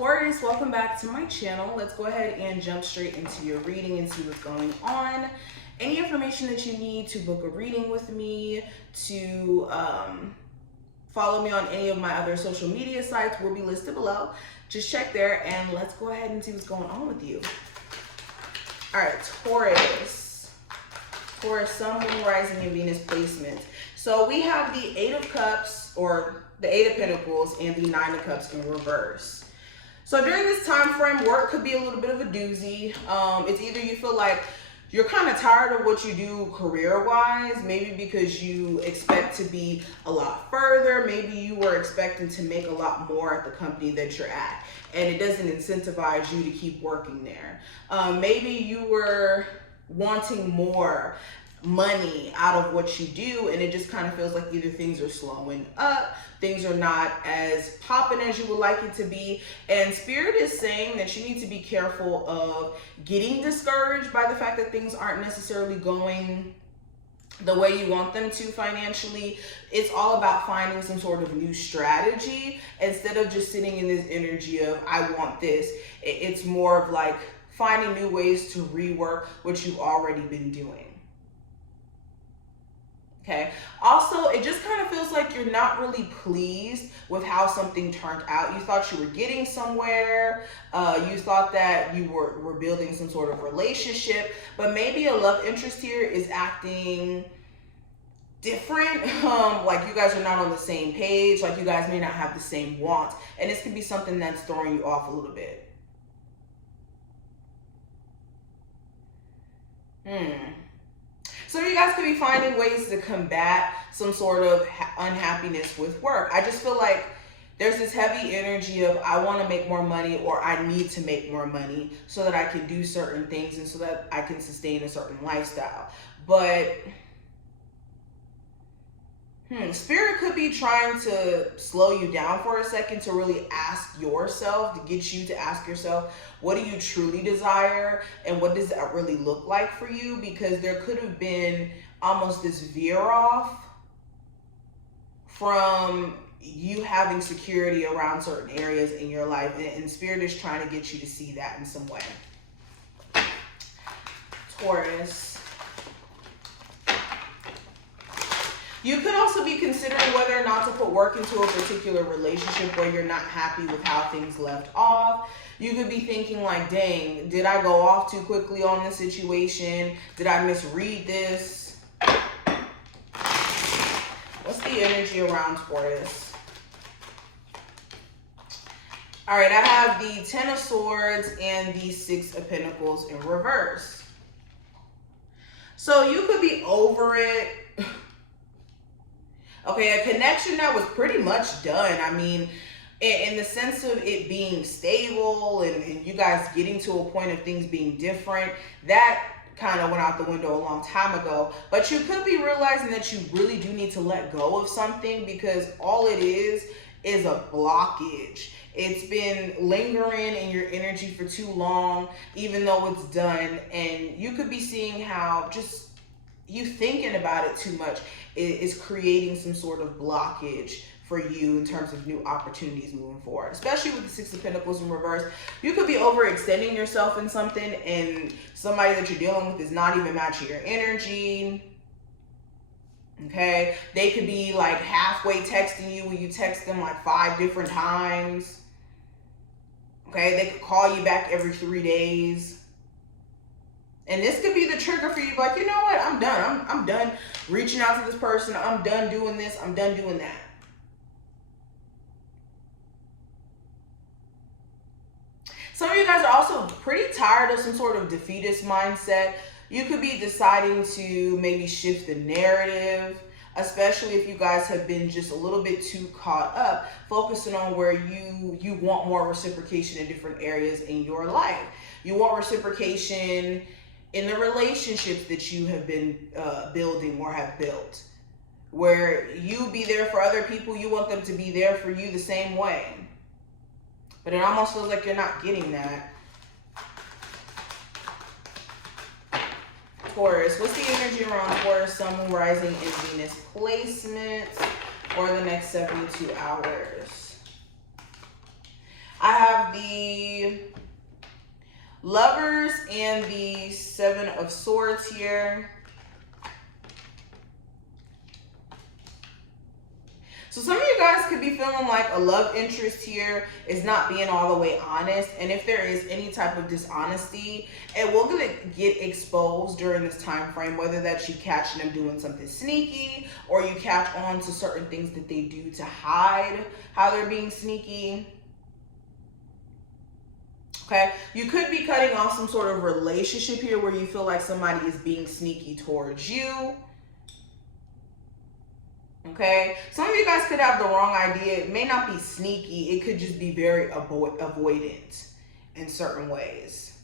Taurus, welcome back to my channel. Let's go ahead and jump straight into your reading and see what's going on. Any information that you need to book a reading with me, to follow me on any of my other social media sites will be listed below. Just check there and let's go ahead and see what's going on with you. All right, Taurus. Taurus, Sun, Moon, Rising, and Venus placements. So we have the Eight of Cups, or the Eight of Pentacles, and the Nine of Cups in reverse. So during this time frame, work could be a little bit of a doozy. It's either you feel like you're kind of tired of what you do career-wise, maybe because you expect to be a lot further. Maybe you were expecting to make a lot more at the company that you're at, and it doesn't incentivize you to keep working there. Maybe you were wanting more money out of what you do, and it just kind of feels like either things are slowing up, things are not as popping as you would like it to be, and Spirit is saying that you need to be careful of getting discouraged by the fact that things aren't necessarily going the way you want them to financially. It's all about finding some sort of new strategy instead of just sitting in this energy of I want this. It's more of like finding new ways to rework what you've already been doing. Okay. Also, it just kind of feels like you're not really pleased with how something turned out. You thought you were getting somewhere. You thought that you were building some sort of relationship, but maybe a love interest here is acting different. Like you guys are not on the same page. Like you guys may not have the same wants, and this could be something that's throwing you off a little bit. Some of you guys could be finding ways to combat some sort of unhappiness with work. I just feel like there's this heavy energy of I want to make more money, or I need to make more money so that I can do certain things and so that I can sustain a certain lifestyle. But Spirit could be trying to slow you down for a second to really ask yourself, to get you to ask yourself, what do you truly desire and what does that really look like for you? Because there could have been almost this veer off from you having security around certain areas in your life, and Spirit is trying to get you to see that in some way. Taurus. You could also be considering whether or not to put work into a particular relationship where you're not happy with how things left off. You could be thinking like, dang, did I go off too quickly on this situation? Did I misread this? What's the energy around Taurus? All right, I have the Ten of Swords and the Six of Pentacles in reverse. So you could be over it. Okay, a connection that was pretty much done. I mean, in the sense of it being stable and you guys getting to a point of things being different, that kind of went out the window a long time ago. But you could be realizing that you really do need to let go of something, because all it is a blockage. It's been lingering in your energy for too long, even though it's done. And you could be seeing how just you thinking about it too much is creating some sort of blockage for you in terms of new opportunities moving forward, especially with the Six of Pentacles in reverse. You could be overextending yourself in something, and somebody that you're dealing with is not even matching your energy. Okay, they could be like halfway texting you when you text them like 5 different times. Okay, they could call you back every 3 days. And this could be the trigger for you, like, you know what, I'm done. I'm done reaching out to this person. I'm done doing this. I'm done doing that. Some of you guys are also pretty tired of some sort of defeatist mindset. You could be deciding to maybe shift the narrative, especially if you guys have been just a little bit too caught up, focusing on where you want more reciprocation in different areas in your life. You want reciprocation in the relationships that you have been building or have built, where you be there for other people, you want them to be there for you the same way. But it almost feels like you're not getting that. Taurus, what's the energy around Taurus, Sun, Moon, Rising, and Venus placements for the next 72 hours? I have the Lovers and the Seven of Swords here. So some of you guys could be feeling like a love interest here is not being all the way honest. And if there is any type of dishonesty, it will get exposed during this time frame, whether that's you catching them doing something sneaky or you catch on to certain things that they do to hide how they're being sneaky. Okay, you could be cutting off some sort of relationship here where you feel like somebody is being sneaky towards you. Okay, some of you guys could have the wrong idea. It may not be sneaky. It could just be very avoidant in certain ways.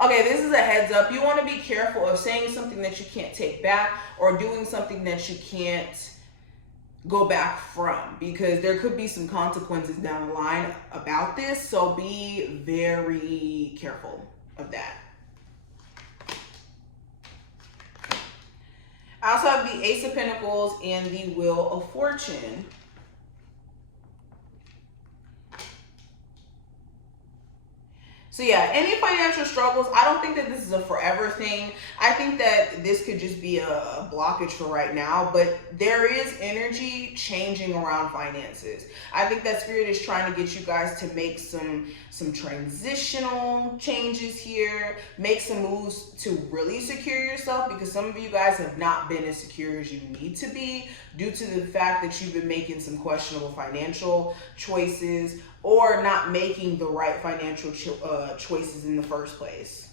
Okay, this is a heads up. You want to be careful of saying something that you can't take back or doing something that you can't go back from, because there could be some consequences down the line about this. So be very careful of that. I also have the Ace of Pentacles and the Wheel of Fortune. So yeah, any financial struggles, I don't think that this is a forever thing. I think that this could just be a blockage for right now, but there is energy changing around finances. I think that Spirit is trying to get you guys to make some transitional changes here, make some moves to really secure yourself, because some of you guys have not been as secure as you need to be due to the fact that you've been making some questionable financial choices or not making the right financial choices in the first place.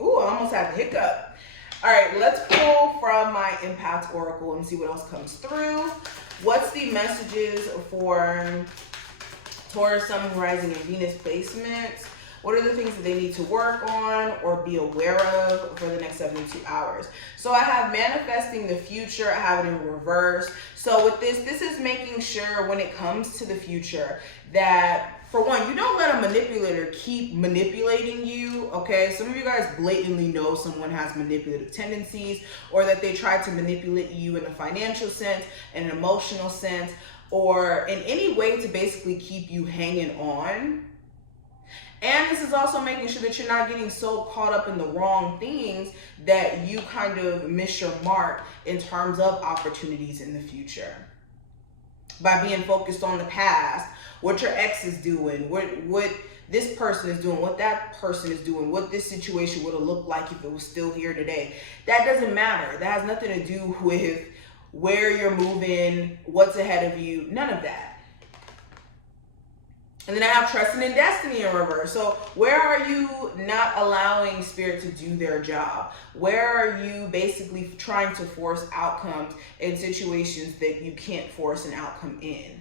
Ooh, I almost had a hiccup. All right, let's pull from my Empath Oracle and see what else comes through. What's the messages for Taurus, Sun, Rising, and Venus placements? What are the things that they need to work on or be aware of for the next 72 hours? So I have manifesting the future. I have it in reverse. So with this is making sure when it comes to the future that, for one, you don't let a manipulator keep manipulating you, okay? Some of you guys blatantly know someone has manipulative tendencies, or that they try to manipulate you in a financial sense, in an emotional sense, or in any way to basically keep you hanging on. And this is also making sure that you're not getting so caught up in the wrong things that you kind of miss your mark in terms of opportunities in the future. By being focused on the past, what your ex is doing, what this person is doing, what that person is doing, what this situation would have looked like if it was still here today. That doesn't matter. That has nothing to do with where you're moving, what's ahead of you, none of that. And then I have trusting in destiny in reverse. So where are you not allowing Spirit to do their job? Where are you basically trying to force outcomes in situations that you can't force an outcome in?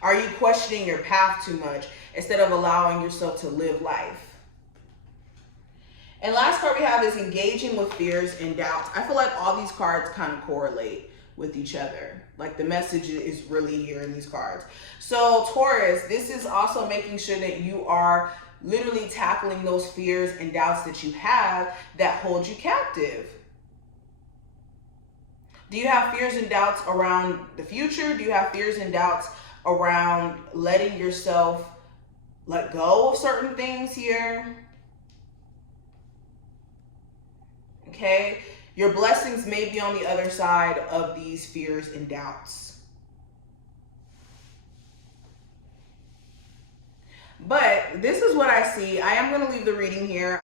Are you questioning your path too much instead of allowing yourself to live life? And last card we have is engaging with fears and doubts. I feel like all these cards kind of correlate with each other. Like the message is really here in these cards. So Taurus, this is also making sure that you are literally tackling those fears and doubts that you have that hold you captive. Do you have fears and doubts around the future? Do you have fears and doubts around letting yourself let go of certain things here? Okay, your blessings may be on the other side of these fears and doubts. But this is what I see. I am going to leave the reading here.